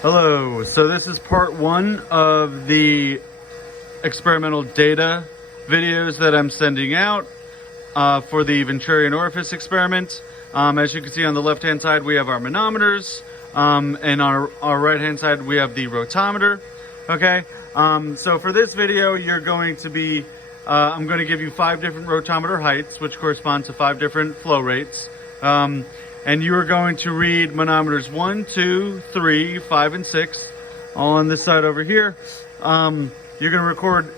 Hello, so this is part one of the experimental data videos that I'm sending out for the Venturi and Orifice experiment. As you can see on the left hand side we have our manometers, and on our right hand side we have the rotometer. Okay, so for this video you're going to be, I'm going to give you 5 different rotometer heights which correspond to 5 different flow rates. And you are going to read manometers 1, 2, 3, 5, and 6, all on this side over here. You're going to record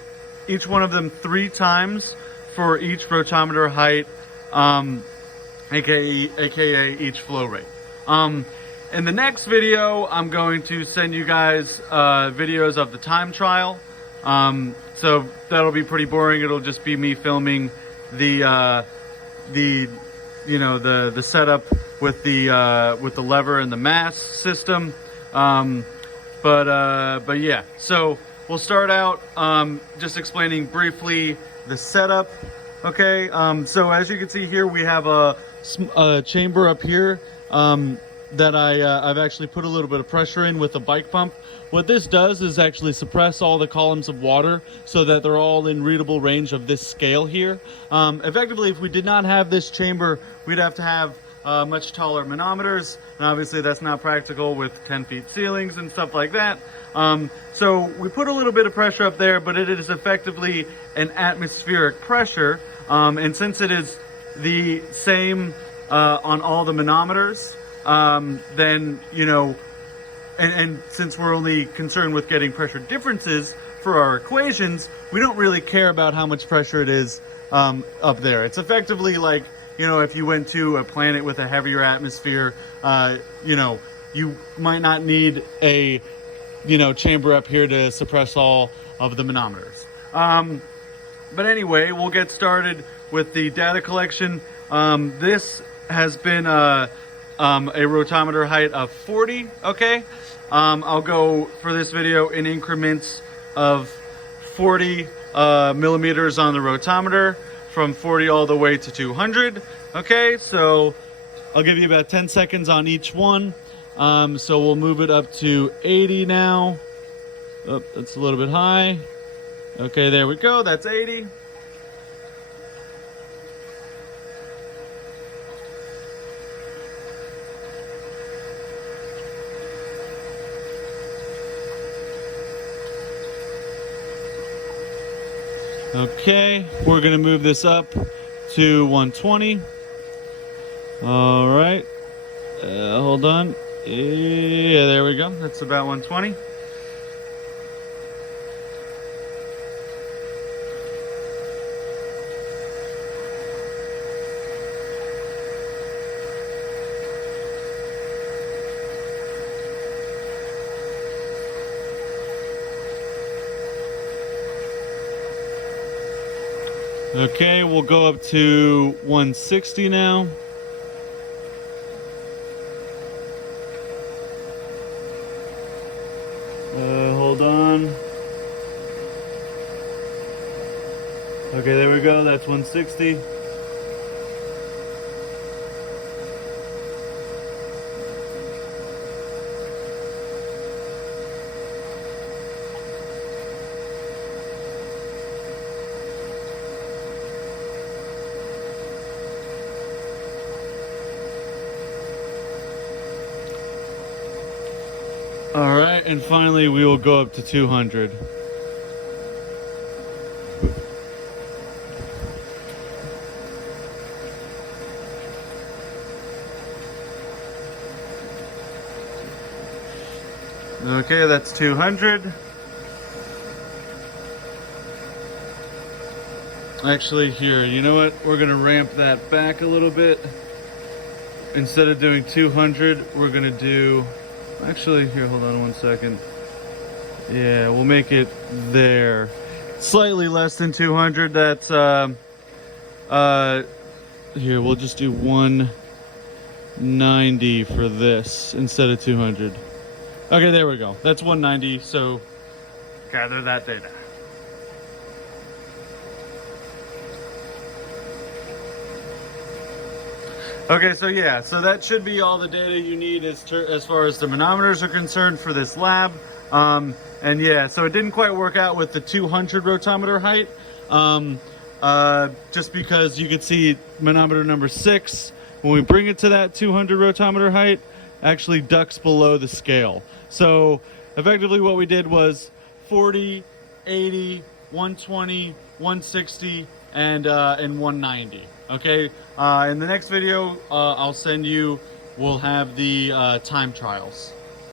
each one of them 3 times for each rotometer height, aka each flow rate. In the next video, I'm going to send you guys videos of the time trial. So that'll be pretty boring. It'll just be me filming the setup with the lever and the mass system. But yeah, so we'll start out just explaining briefly the setup. Okay, so as you can see here, we have a chamber up here that I've actually put a little bit of pressure in with a bike pump. What this does is actually suppress all the columns of water so that they're all in readable range of this scale here. Effectively, if we did not have this chamber, we'd have to have much taller manometers, and obviously that's not practical with 10 feet ceilings and stuff like that. So we put a little bit of pressure up there, but it is effectively an atmospheric pressure, and since it is the same on all the manometers, then, you know, and since we're only concerned with getting pressure differences for our equations, we don't really care about how much pressure it is up there. It's effectively like, you know, if you went to a planet with a heavier atmosphere, you know, you might not need a, you know, chamber up here to suppress all of the manometers. But anyway, we'll get started with the data collection. This has been a rotometer height of 40, okay? I'll go for this video in increments of 40 millimeters on the rotometer, from 40 all the way to 200. Okay, so I'll give you about 10 seconds on each one. So we'll move it up to 80 now. Oh, that's a little bit high. Okay, there we go, that's 80. Okay, we're gonna move this up to 120. All right, hold on. Yeah, there we go. That's about 120. Okay, we'll go up to 160 now. Hold on. Okay, there we go. That's 160. All right, and finally we will go up to 200. Okay, that's 200. Actually, here, you know what? We're gonna ramp that back a little bit. Instead of doing 200, we're gonna do, actually, here, hold on 1 second. Yeah, we'll make it there. Slightly less than 200. That's, here, we'll just do 190 for this instead of 200. Okay, there we go. That's 190, so gather that data. Okay, so yeah, so that should be all the data you need as far as the manometers are concerned for this lab. And yeah, so it didn't quite work out with the 200 rotometer height, just because you could see manometer number 6, when we bring it to that 200 rotometer height, actually ducks below the scale. So effectively what we did was 40, 80, 120, 160, and 190. Okay, in the next video I'll send you, we'll have the time trials.